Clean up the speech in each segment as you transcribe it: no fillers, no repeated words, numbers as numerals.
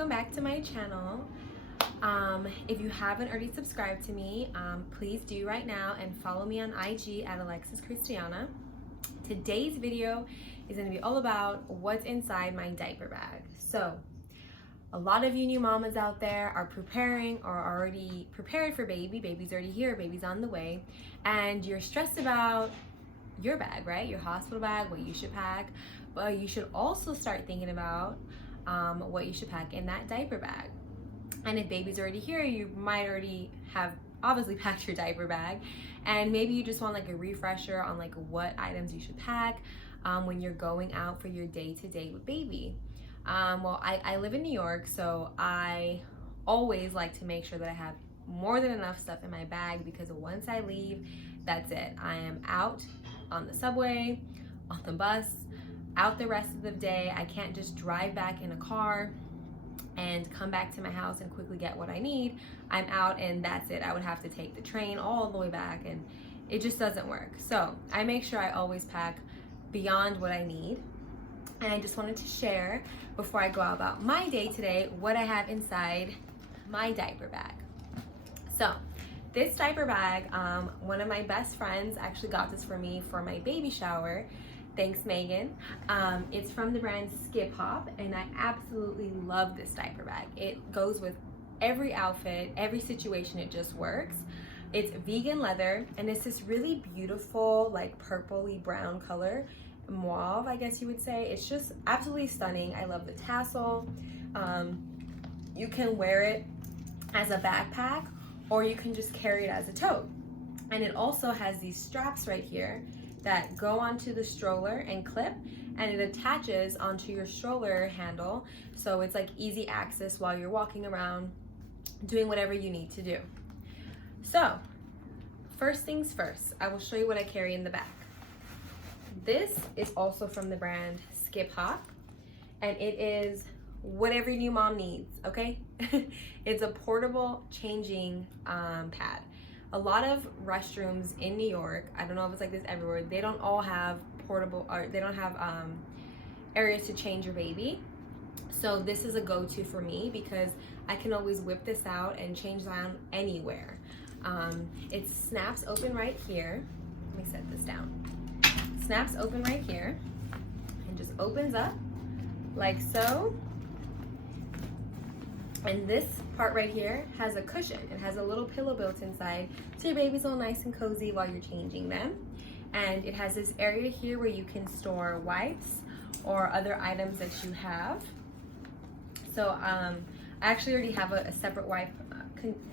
welcome back to my channel. If you haven't already subscribed to me, please do right now and follow me on IG at Alexis Christiana. Today's video is going to be all about what's inside my diaper bag. So a lot of you new mamas out there are preparing or already prepared for baby's already here, baby's on the way, and you're stressed about your bag, right? Your hospital bag, what you should pack, but you should also start thinking about what you should pack in that diaper bag. And if baby's already here, you might already have obviously packed your diaper bag, and maybe you just want like a refresher on like what items you should pack when you're going out for your day-to-day with baby. Well, I live in New York, so I always like to make sure that I have more than enough stuff in my bag, because once I leave, that's it. I am out on the subway, on the bus, out the rest of the day. I can't just drive back in a car and come back to my house and quickly get what I need. I'm out and that's it. I would have to take the train all the way back, and it just doesn't work. So I make sure I always pack beyond what I need. And I just wanted to share before I go out about my day today what I have inside my diaper bag. So this diaper bag, one of my best friends actually got this for me for my baby shower. Thanks, Megan. It's from the brand Skip Hop, and I absolutely love this diaper bag. It goes with every outfit, every situation, it just works. It's vegan leather, and it's this really beautiful, like purpley brown color, mauve, I guess you would say. It's just absolutely stunning. I love the tassel. You can wear it as a backpack, or you can just carry it as a tote. And it also has these straps right here that go onto the stroller and clip, and it attaches onto your stroller handle, so it's like easy access while you're walking around doing whatever you need to do. So first things first, I will show you what I carry in the back. This is also from the brand Skip Hop, and it is what every new mom needs, okay? It's a portable changing pad. A lot of restrooms in New York, I don't know if it's like this everywhere, they don't all have portable, or they don't have areas to change your baby. So this is a go-to for me because I can always whip this out and change down anywhere. It snaps open right here. Let me set this down. Snaps open right here and just opens up like so. And this part right here has a cushion. It has a little pillow built inside, so your baby's all nice and cozy while you're changing them. And it has this area here where you can store wipes or other items that you have. So I actually already have a separate wipe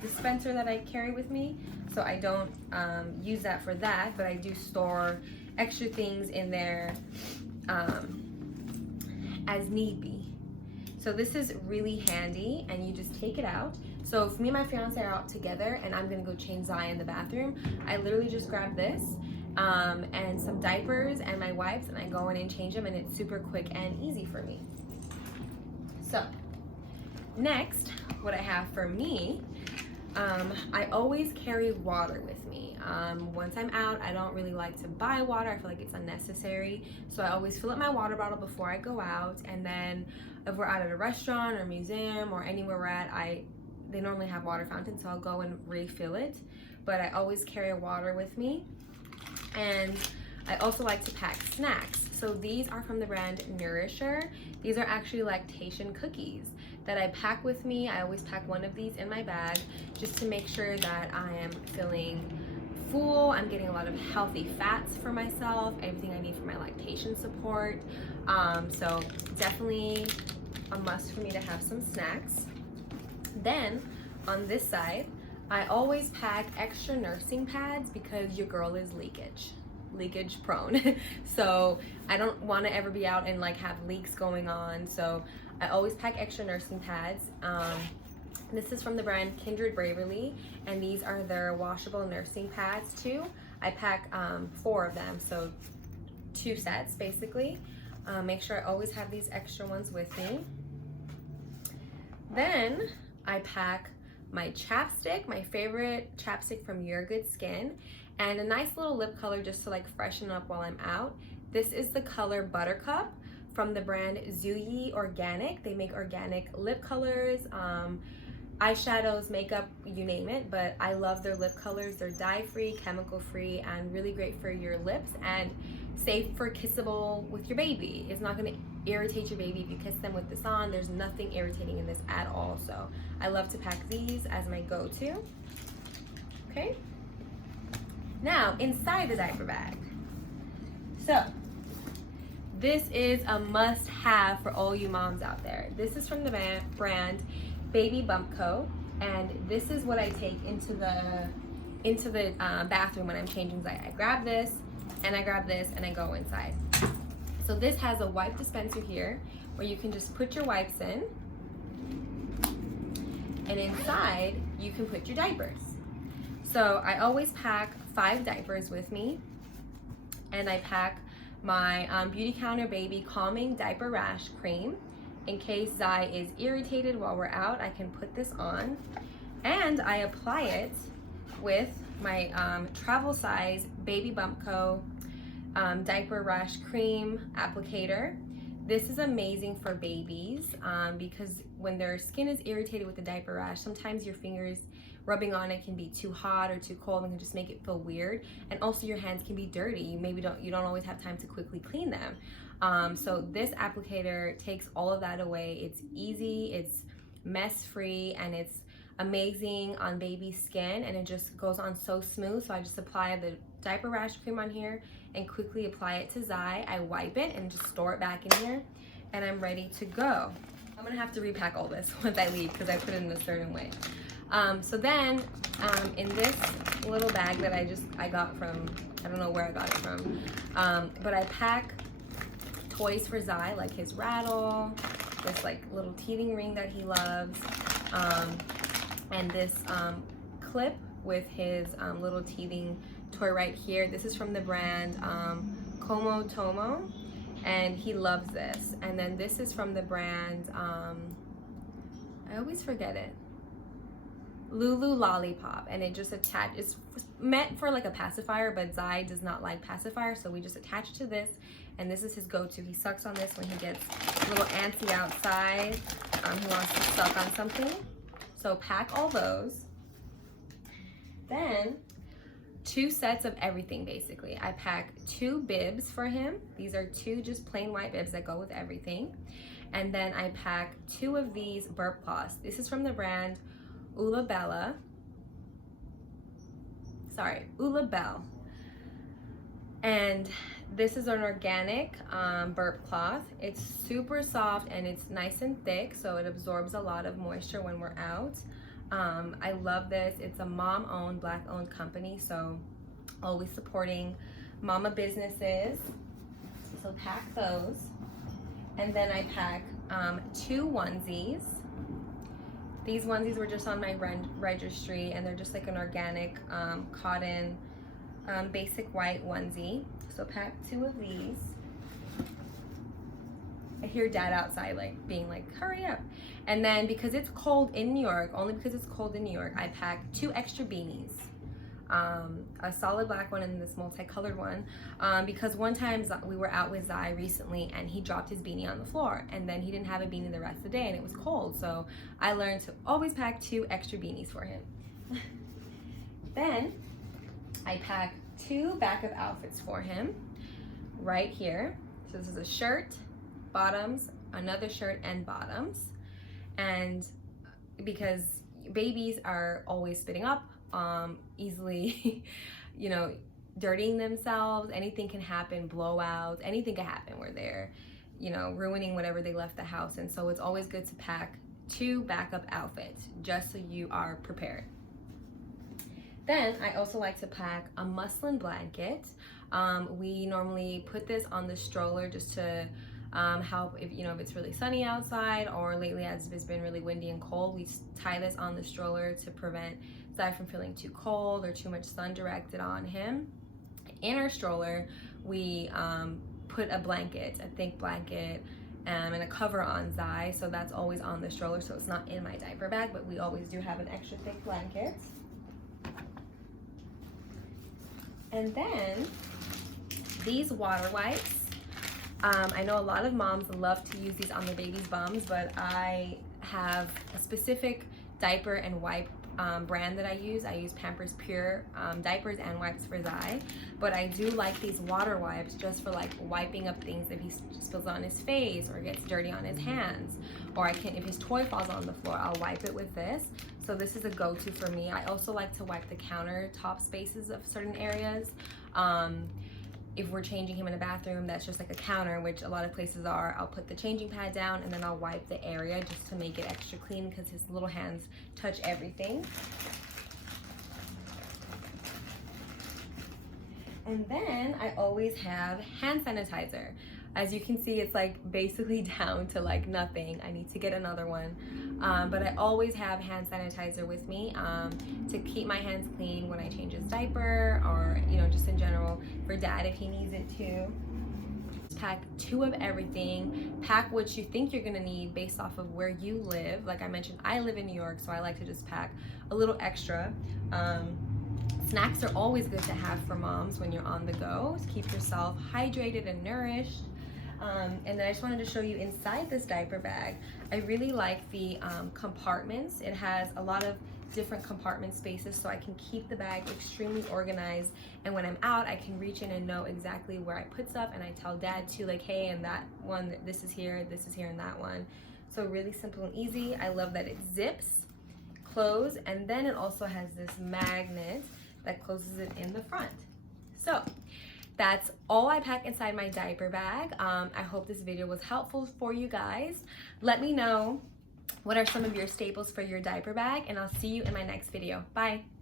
dispenser that I carry with me, so I don't use that for that, but I do store extra things in there as need be. So this is really handy, and you just take it out. So if me and my fiance are out together and I'm gonna go change Zion in the bathroom, I literally just grab this and some diapers and my wipes, and I go in and change them, and it's super quick and easy for me. So next, what I have for me, I always carry water with me. Once I'm out, I don't really like to buy water. I feel like it's unnecessary. So I always fill up my water bottle before I go out, and then if we're out at a restaurant or museum or anywhere we're at, they normally have water fountains, so I'll go and refill it. But I always carry water with me. And I also like to pack snacks. So these are from the brand Nourisher. These are actually lactation cookies that I pack with me. I always pack one of these in my bag just to make sure that I am feeling full. I'm getting a lot of healthy fats for myself, everything I need for my lactation support. So definitely a must for me to have some snacks. Then on this side, I always pack extra nursing pads because your girl is leakage prone. So I don't want to ever be out and like have leaks going on. So I always pack extra nursing pads. This is from the brand Kindred Braverly, and these are their washable nursing pads too. I pack 4 of them, so 2 sets basically. Make sure I always have these extra ones with me. Then I pack my chapstick, my favorite chapstick from Your Good Skin, and a nice little lip color just to like freshen up while I'm out. This is the color Buttercup from the brand Zuyi Organic. They make organic lip colors, eyeshadows, makeup, you name it, but I love their lip colors. They're dye-free, chemical-free, and really great for your lips and safe for kissable with your baby. It's not gonna irritate your baby if you kiss them with this on. There's nothing irritating in this at all, so I love to pack these as my go-to. Okay, now inside the diaper bag. So this is a must-have for all you moms out there. This is from the brand Baby Bumco, and this is what I take into the bathroom when I'm changing Zai. I grab this, and I grab this, and I go inside. So this has a wipe dispenser here, where you can just put your wipes in, and inside you can put your diapers. So I always pack 5 diapers with me, and I pack my Beauty Counter Baby Calming Diaper Rash Cream. In case Zai is irritated while we're out, I can put this on. And I apply it with my travel size Baby Bumco Diaper Rash Cream applicator. This is amazing for babies because when their skin is irritated with the diaper rash, sometimes your fingers rubbing on it can be too hot or too cold and can just make it feel weird. And also your hands can be dirty. You don't always have time to quickly clean them. So this applicator takes all of that away. It's easy, it's mess free, and it's amazing on baby skin, and it just goes on so smooth. So I just apply the diaper rash cream on here and quickly apply it to Zai. I wipe it and just store it back in here, and I'm ready to go. I'm gonna have to repack all this once I leave because I put it in a certain way. So then in this little bag that I got from, I don't know where I got it from, but I pack toys for Zai, like his rattle, this like little teething ring that he loves, and this clip with his little teething toy right here. This is from the brand Como Tomo, and he loves this. And then this is from the brand, I always forget it, Lulu Lollipop, and it just it's meant for like a pacifier, but Zai does not like pacifier, so we just attach it to this, and this is his go-to. He sucks on this when he gets a little antsy outside. He wants to suck on something. So pack all those. Then 2 sets of everything basically. I pack 2 bibs for him. These are 2 just plain white bibs that go with everything. And then I pack 2 of these burp cloths. This is from the brand Ula Bell. And this is an organic burp cloth. It's super soft and it's nice and thick, so it absorbs a lot of moisture when we're out. I love this. It's a mom-owned, black-owned company, so always supporting mama businesses. So pack those. And then I pack 2 onesies. These onesies were just on my registry, and they're just like an organic cotton basic white onesie. So pack 2 of these. I hear Dad outside being like, hurry up. And then because it's cold in New York, only because it's cold in New York, I packed 2 extra beanies. A solid black one and this multicolored one, because one time we were out with Zai recently and he dropped his beanie on the floor, and then he didn't have a beanie the rest of the day and it was cold, so I learned to always pack 2 extra beanies for him. Then I pack 2 backup outfits for him right here. So this is a shirt, bottoms, another shirt and bottoms, and because babies are always spitting up, easily, dirtying themselves, anything can happen, blowouts, anything can happen where they're, ruining whatever they left the house. And so it's always good to pack 2 backup outfits just so you are prepared. Then I also like to pack a muslin blanket. We normally put this on the stroller just to help if it's really sunny outside, or lately as it's been really windy and cold, we tie this on the stroller to prevent Zai from feeling too cold or too much sun directed on him. In our stroller, we put a blanket, a thick blanket, and a cover on Zai, so that's always on the stroller, so it's not in my diaper bag, but we always do have an extra thick blanket. And then these water wipes I know a lot of moms love to use these on their baby's bums, but I have a specific diaper and wipe brand that I use. I use Pampers Pure diapers and wipes for Zai, but I do like these water wipes just for like wiping up things if he spills on his face or gets dirty on his hands, or if his toy falls on the floor, I'll wipe it with this. So this is a go-to for me. I also like to wipe the countertop spaces of certain areas. If we're changing him in a bathroom that's just like a counter, which a lot of places are, I'll put the changing pad down and then I'll wipe the area just to make it extra clean because his little hands touch everything. And then I always have hand sanitizer. As you can see, it's like basically down to like nothing. I need to get another one. But I always have hand sanitizer with me to keep my hands clean when I change his diaper, or just in general for dad if he needs it too. Pack 2 of everything. Pack what you think you're gonna need based off of where you live. Like I mentioned, I live in New York, so I like to just pack a little extra. Snacks are always good to have for moms when you're on the go to keep yourself hydrated and nourished. And then I just wanted to show you inside this diaper bag. I really like the compartments. It has a lot of different compartment spaces, so I can keep the bag extremely organized, and when I'm out I can reach in and know exactly where I put stuff, and I tell dad too, like, hey, and that one, this is here, and that one. So really simple and easy. I love that it zips close, and then it also has this magnet that closes it in the front. So that's all I pack inside my diaper bag. I hope this video was helpful for you guys. Let me know what are some of your staples for your diaper bag, and I'll see you in my next video. Bye.